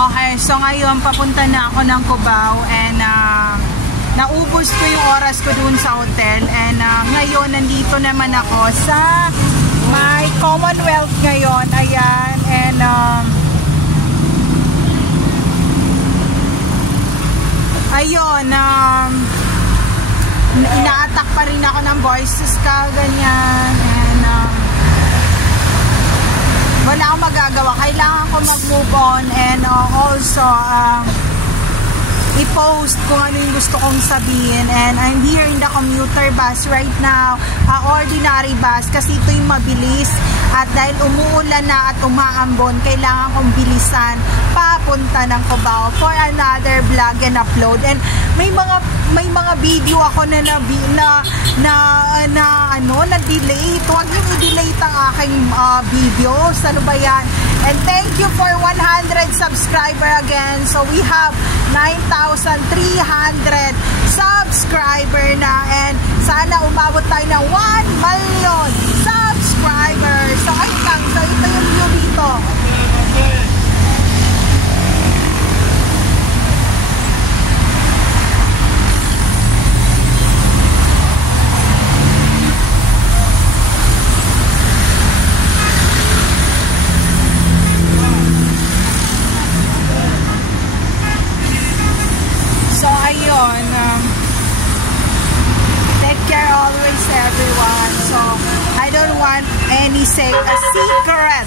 Okay, so ngayon papunta na ako ng Cubao and naubos ko yung oras ko dun sa hotel and ngayon nandito naman ako sa may Commonwealth ngayon, ayan, and ayun, ina-attack pa rin ako ng voices ka, ganyan, and wala akong magagawa. Kailangan ko mag-move on and also i-post kung ano yung gusto kong sabihin. And I'm here in the commuter bus right now, ordinary bus, kasi ito yung mabilis. At dahil umuulan na at umaambon, kailangan kong bilisan papunta ng Cubao for another vlog and upload. And may mga video ako na delay. Huwag yung i-delay ang aking videos. Ano ba yan? And thank you for 100 subscriber again. So we have 9,300 subscriber na, and sana umabot tayo ng 1 million subscribers. So ayun lang. So ito yung view dito. Take care always, everyone. So I don't want any secret.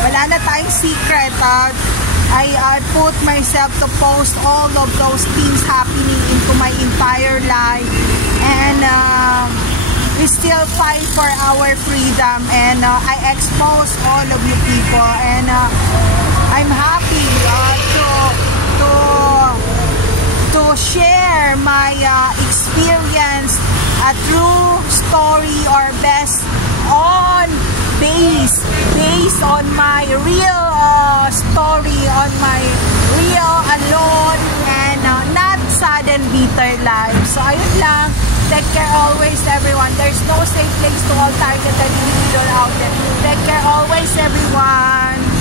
Wala na tayong secret. I put myself to post all of those things happening into my entire life, and we still fight for our freedom, and I expose all of you people, and I'm happy to share my experience, a true story, or based on my real story, on my real alone and not sad and bitter life. So ayun lang. Take care always, everyone. There's no safe place to all targeted individual out there. Take care always, everyone.